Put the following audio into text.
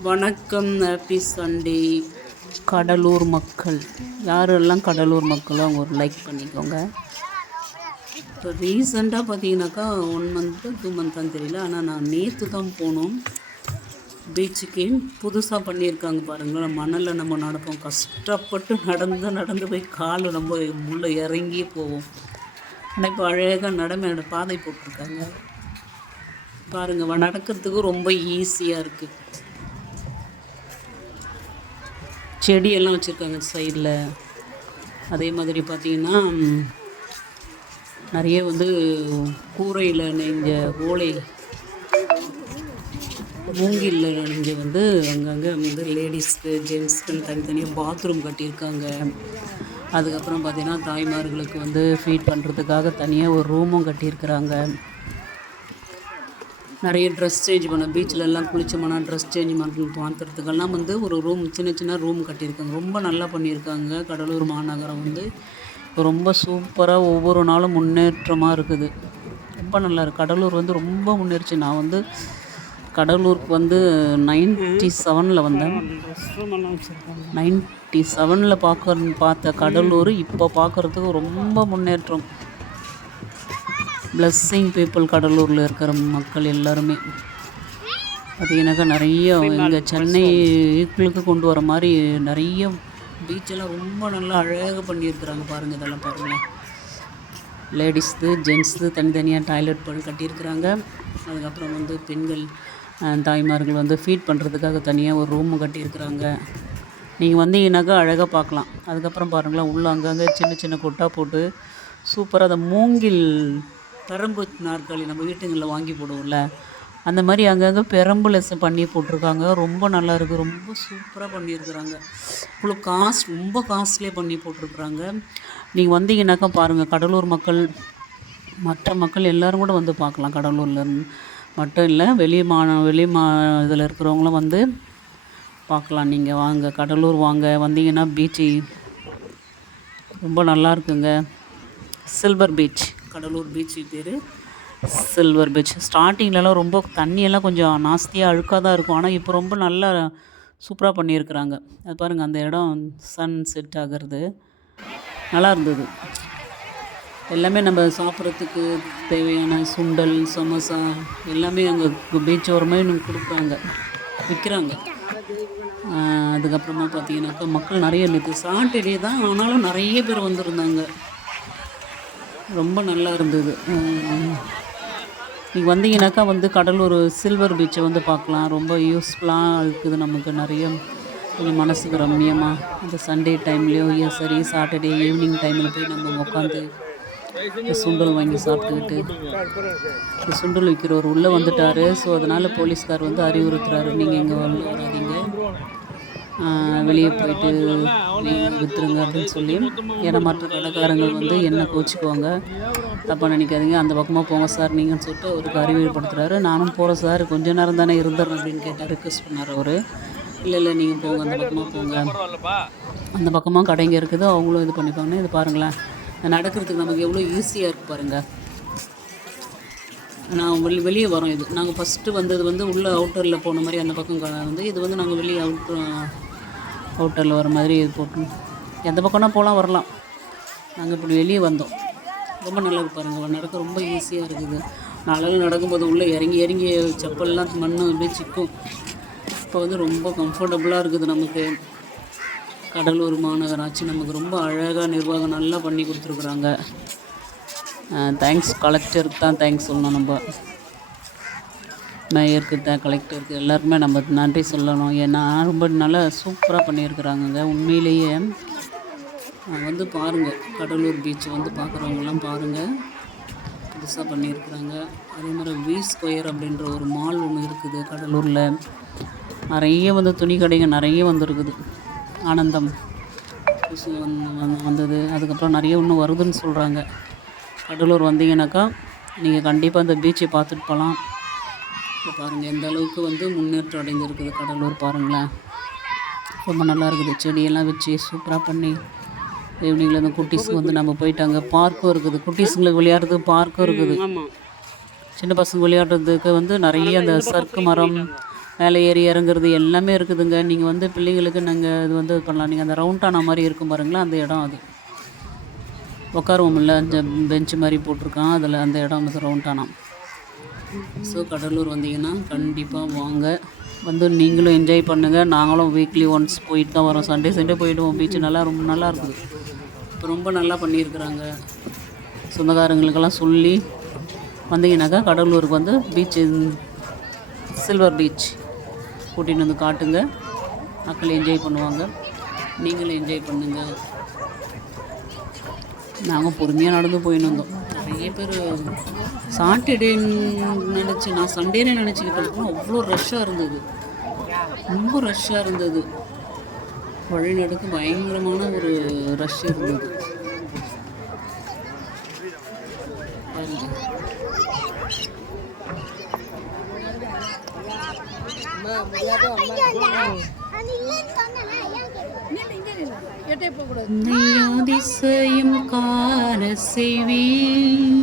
வணக்கம், happy Sunday. Cuddalore மக்கள் யாரெல்லாம் கடலூர் மக்களோ அவங்க ஒரு லைக் பண்ணிக்கோங்க. இப்போ ரீசெண்டாக பார்த்தீங்கன்னாக்கா 1 மந்த்து 2 மந்த்தான்னு தெரியல, ஆனால் நான் நேற்று தான் போனோம் பீச்சுக்கு. புதுசாக பண்ணியிருக்காங்க பாருங்கள். மணலில் நம்ம நடப்போம், கஷ்டப்பட்டு நடந்து போய் கால் ரொம்ப உள்ளே இறங்கி போவோம். ஆனால் இப்போ அழகாக நடமேட பாதை போட்டிருக்காங்க பாருங்கள். நடக்கிறதுக்கு ரொம்ப ஈஸியாக இருக்குது. செடியெல்லாம் வச்சுருக்காங்க சைடில். அதே மாதிரி பார்த்திங்கன்னா நிறைய கூரையில் நெஞ்ச ஓலை மூங்கில் நெஞ்ச அங்கங்கே லேடிஸ்க்கு ஜென்ட்ஸ்க்குன்னு தனித்தனியாக பாத்ரூம் கட்டியிருக்காங்க. அதுக்கப்புறம் பார்த்திங்கன்னா தாய்மார்களுக்கு ஃபீட் பண்ணுறதுக்காக தனியாக ஒரு ரூமும் கட்டியிருக்கிறாங்க. நிறைய ட்ரெஸ் சேஞ்ச் பண்ண பீச்சிலெல்லாம் குளிச்சோம்னா ட்ரெஸ் சேஞ்ச் மாற்றுறதுக்கெல்லாம் ஒரு ரூம், சின்ன ரூம் கட்டியிருக்காங்க. ரொம்ப நல்லா பண்ணியிருக்காங்க. கடலூர் மாநகரம் ரொம்ப சூப்பராக ஒவ்வொரு நாளும் முன்னேற்றமாக இருக்குது. ரொம்ப நல்லா இருக்குது. கடலூர் ரொம்ப முன்னேறிச்சு. நான் கடலூருக்கு 97 வந்தேன். 97 பார்த்த கடலூர் இப்போ பார்க்குறதுக்கு ரொம்ப முன்னேற்றம். Blessing people. கடலூரில் இருக்கிற மக்கள் எல்லாருமே பார்த்திங்கனாக்கா நிறைய எங்கள் சென்னை ஈக்குவலுக்கு கொண்டு வர மாதிரி நிறைய பீச்செல்லாம் ரொம்ப நல்லா அழகாக பண்ணியிருக்கிறாங்க பாருங்கள். இதெல்லாம் பாருங்கள். லேடிஸ்து ஜென்ட்ஸு தனித்தனியாக டாய்லெட் கட்டியிருக்கிறாங்க. அதுக்கப்புறம் பெண்கள் தாய்மார்கள் ஃபீட் பண்ணுறதுக்காக தனியாக ஒரு ரூமு கட்டியிருக்கிறாங்க. நீங்கள் வந்தீங்கன்னாக்கா அழகாக பார்க்கலாம். அதுக்கப்புறம் பாருங்களேன், உள்ளே அங்கங்கே சின்ன கொட்டா போட்டு சூப்பராக அந்த மூங்கில் பெரம்பு நாற்காலி நம்ம வீட்டுங்களில் வாங்கி போடுவோம்ல, அந்த மாதிரி அங்கங்கே பெரம்புல பண்ணி போட்டிருக்காங்க. ரொம்ப நல்லா இருக்குது. ரொம்ப சூப்பராக பண்ணியிருக்கிறாங்க. இவ்வளோ ரொம்ப காஸ்ட்லியாக பண்ணி போட்டிருக்குறாங்க. நீங்கள் வந்தீங்கன்னாக்கா பாருங்கள். கடலூர் மக்கள் மற்ற மக்கள் எல்லோரும் கூட பார்க்கலாம். கடலூரில் மட்டும் இல்லை, வெளி இதில் இருக்கிறவங்களும் பார்க்கலாம். நீங்கள் வாங்க, கடலூர் வாங்க. வந்தீங்கன்னா பீச்சு ரொம்ப நல்லா இருக்குங்க. சில்வர் பீச், கடலூர் பீச்சு பேர் சில்வர் பீச். ஸ்டார்டிங்லலாம் ரொம்ப தண்ணியெல்லாம் கொஞ்சம் நாஸ்தியாக அழுக்காக தான் இருக்கும். ஆனால் இப்போ ரொம்ப நல்லா சூப்பராக பண்ணியிருக்கிறாங்க. அது பாருங்கள், அந்த இடம் சன் செட் ஆகிறது நல்லா இருந்தது. எல்லாமே நம்ம சாப்பிட்றதுக்கு தேவையான சுண்டல், சமோசா எல்லாமே அங்கே பீச் ஓரமாக இன்னும் கொடுக்குறாங்க, விற்கிறாங்க. அதுக்கப்புறமா பார்த்தீங்கன்னாக்கா மக்கள் நிறைய நேற்று சாட்டர்டே தான், ஆனாலும் நிறைய பேர் வந்திருந்தாங்க. ரொம்ப நல்லா இருந்தது. நீங்கள் வந்தீங்கன்னாக்கா கடலூர் சில்வர் பீச்சை பார்க்கலாம். ரொம்ப யூஸ்ஃபுல்லாக இருக்குது நமக்கு. நிறைய கொஞ்சம் மனசுக்கு ரம்மியமாக அந்த சண்டே டைம்லேயோ சரி, சாட்டர்டே ஈவினிங் டைமில் போய் நம்ம உட்காந்து சுண்டல் வாங்கி சாப்பிட்டுக்கிட்டு, இந்த சுண்டல் விற்கிறவர் உள்ளே வந்துட்டார். ஸோ அதனால் போலீஸ்கார் அறிவுறுத்துறாரு, நீங்கள் இங்கே வராதீங்க, வெளியே போயிட்டு விற்றுருங்க அப்படின்னு சொல்லி. ஏன்னா மற்ற கடைக்காரங்கள் என்ன கோச்சிக்குவாங்க, தப்பாக நினைக்காதீங்க, அந்த பக்கமாக போங்க சார் நீங்கன்னு சொல்லிட்டு அவருக்கு அறிவுறுப்படுத்துகிறாரு. நானும் போகிறேன் சார், கொஞ்ச நேரம் தானே இருந்துடுறேன் அப்படின்னு கேட்டால் ரிக்வெஸ்ட் பண்ணார் அவர். இல்லை நீங்கள் போங்க, அந்த பக்கமாக போங்க, அந்த பக்கமாக கடைங்க இருக்குது, அவங்களும் இது பண்ணிப்பாங்க. இது பாருங்களேன், நடக்கிறதுக்கு நமக்கு எவ்வளோ ஈஸியாக இருக்குது பாருங்கள். நான் வெளியே வரோம். இது நாங்கள் ஃபஸ்ட்டு வந்தது உள்ளே அவுட்டரில் போன மாதிரி அந்த பக்கம் இது நாங்கள் வெளியே அவுட்டரில் வர மாதிரி இது போட்டு எந்த பக்கம்னா போகலாம் வரலாம். நாங்கள் இப்படி வெளியே வந்தோம். ரொம்ப நல்லா பாருங்கள். நடக்க ரொம்ப ஈஸியாக இருக்குது. நாளெல்லாம் நடக்கும்போது உள்ளே இறங்கி செப்பல்லாம் மண் அப்படியே சிக்கும். இப்போ ரொம்ப கம்ஃபர்டபுளாக இருக்குது நமக்கு. கடலூர் மாநகராட்சி நமக்கு ரொம்ப அழகாக நிர்வாகம் நல்லா பண்ணி கொடுத்துருக்குறாங்க. தேங்க்ஸ் கலெக்டருக்கு தான் தேங்க்ஸ் சொல்லணும். நம்ம மேயருக்கு தான், கலெக்டருக்கு எல்லாருக்குமே நம்ம நன்றி சொல்லணும். ஏன்னா ரொம்ப நல்லா சூப்பராக பண்ணியிருக்கிறாங்கங்க. உண்மையிலேயே பாருங்கள், கடலூர் பீச் பார்க்குறவங்களாம் பாருங்கள், புதுசாக பண்ணியிருக்கிறாங்க. அதே மாதிரி வி ஸ்கொயர் அப்படின்ற ஒரு மால் ஒன்று இருக்குது கடலூரில். நிறைய துணி கடைங்க நிறைய இருக்குது. ஆனந்தம் வந்தது. அதுக்கப்புறம் நிறைய இன்னும் வருதுன்னு சொல்கிறாங்க. கடலூர் வந்தீங்கன்னாக்கா நீங்கள் கண்டிப்பாக அந்த பீச்சை பார்த்துட்டு போகலாம். இப்போ பாருங்கள் எந்த அளவுக்கு முன்னேற்றம் அடைஞ்சிருக்குது கடலூர் பாருங்களேன். ரொம்ப நல்லா இருக்குது. செடியெல்லாம் வச்சு சூப்பராக பண்ணி ஈவினிங்கில் அந்த குட்டீஸுக்கு நம்ம போயிட்டாங்க. பார்க்கும் இருக்குது, குட்டீஸுங்களுக்கு விளையாடுறதுக்கு பார்க்கும் இருக்குது. சின்ன பசங்க விளையாடுறதுக்கு நிறைய அந்த சறுக்கு மரம், மேலே ஏறி இறங்குறது எல்லாமே இருக்குதுங்க. நீங்கள் வந்து பிள்ளைங்களுக்கு நாங்கள் இது வந்து இது பண்ணலாம். நீங்கள் அந்த ரவுண்டானா மாதிரி இருக்கும் பாருங்களேன், அந்த இடம் அது உட்காருவோம்ல, அந்த பெஞ்சு மாதிரி போட்டிருக்கான், அதில் அந்த இடம் வந்து ரவுண்டானா. ஸோ கடலூர் வந்தீங்கன்னா கண்டிப்பாக வாங்க, வந்து நீங்களும் என்ஜாய் பண்ணுங்கள். நாங்களும் வீக்லி ஒன்ஸ் போயிட்டு தான் வரோம். சண்டே போயிடுவோம். பீச்சு ரொம்ப நல்லா இருக்குது. இப்போ ரொம்ப நல்லா பண்ணியிருக்கிறாங்க. சொந்தக்காரங்களுக்கெல்லாம் சொல்லி வந்தீங்கன்னாக்கா கடலூருக்கு வந்து பீச்சு சில்வர் பீச் கூட்டிகிட்டு வந்து காட்டுங்க. மக்கள் என்ஜாய் பண்ணுவாங்க, நீங்களும் என்ஜாய் பண்ணுங்கள். நாங்கள் பொறுமையாக நடந்து போயின்னு வந்தோம். நிறைய பேர் சாட்டர்டேன்னு நினச்சி, நான் சண்டேன்னு நினச்சிக்கிட்டு இருக்கோம். அவ்வளோ ரஷ்ஷாக இருந்தது, ரொம்ப ரஷ்ஷாக இருந்தது. வழிநடுக்கு பயங்கரமான ஒரு ரஷ் இருந்தது. அதிசயம் காண செய்வேன்